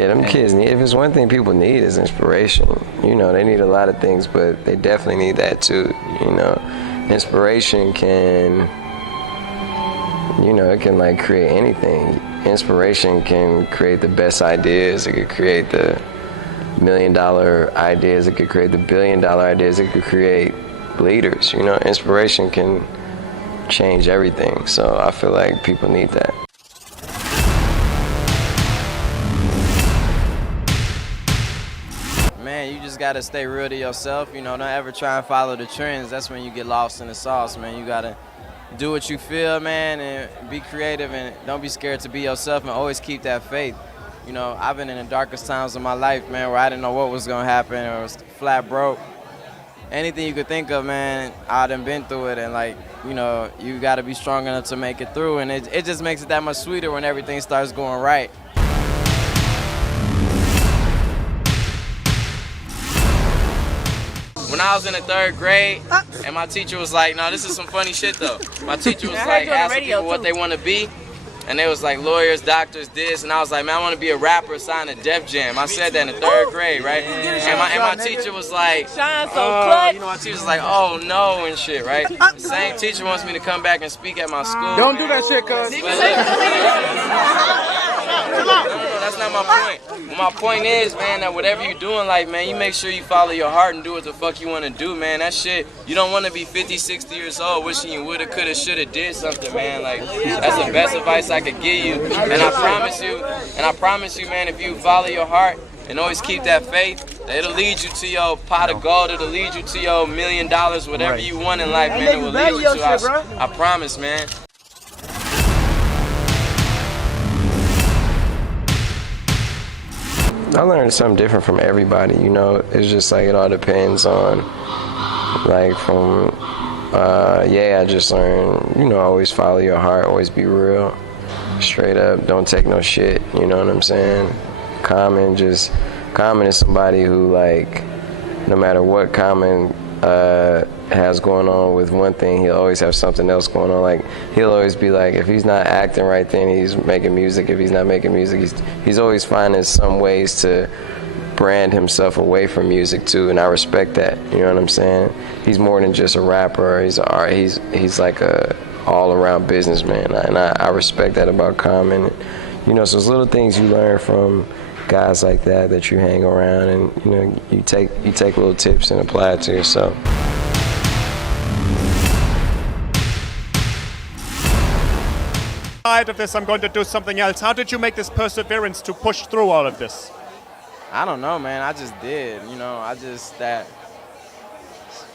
Yeah, them kids need, if it's one thing people need is inspiration. You know, they need a lot of things, but they definitely need that too, you know. Inspiration can, you know, it can like create anything. Inspiration can create the best ideas. It could create the $1 million ideas. It could create the $1 billion ideas. It could create leaders. You know, inspiration can change everything. So I feel like people need that. Man, you just gotta stay real to yourself. You know, don't ever try and follow the trends. That's when you get lost in the sauce, man. You gotta do what you feel, man, and be creative, and don't be scared to be yourself, and always keep that faith. You know, I've been in the darkest times of my life, man, where I didn't know what was gonna happen, or was flat broke. Anything you could think of, man, I done been through it, and like, you know, you gotta be strong enough to make it through, and it just makes it that much sweeter when everything starts going right. When I was in the 3rd grade, and my teacher was like, no, this is some funny shit though. My teacher was like asking people what they want to be, and they was like lawyers, doctors, this, and I was like, man, I want to be a rapper, sign to Def Jam. I said that in the 3rd grade, right? And my teacher was like, you know, my teacher was like, oh no, and shit, right? The same teacher wants me to come back and speak at my school. Don't do that shit, cuz. No, that's not my point. My point is, man, that whatever you do in life, man, you make sure you follow your heart and do what the fuck you want to do, man. That shit, you don't want to be 50, 60 years old wishing you woulda, coulda, shoulda did something, man. Like, that's the best advice I could give you. And I promise you, man, if you follow your heart and always keep that faith, it'll lead you to your pot of gold. It'll lead you to your $1 million, whatever you want in life, man. It will lead you to. I promise, man. I learned something different from everybody, you know. It's just like it all depends on, like from, I just learned, you know, always follow your heart, always be real, straight up, don't take no shit, you know what I'm saying? Common is somebody who, like, no matter what Common has going on with one thing, he'll always have something else going on. Like, he'll always be like, if he's not acting right, then he's making music. If he's not making music, he's always finding some ways to brand himself away from music too, and I respect that. You know what I'm saying? He's more than just a rapper. He's like a all-around businessman, and I respect that about Common. You know, so it's little things you learn from guys like that you hang around, and you know, you take little tips and apply it to yourself. Of this, I'm going to do something else. How did you make this perseverance to push through all of this? I don't know, man. I just did. You know, that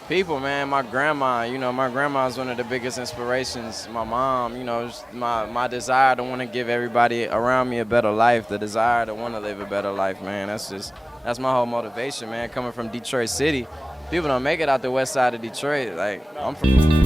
people, man. My grandma, you know, my grandma is one of the biggest inspirations. My mom, you know, my desire to want to give everybody around me a better life, the desire to want to live a better life, man. That's my whole motivation, man. Coming from Detroit City, people don't make it out the west side of Detroit. Like, I'm from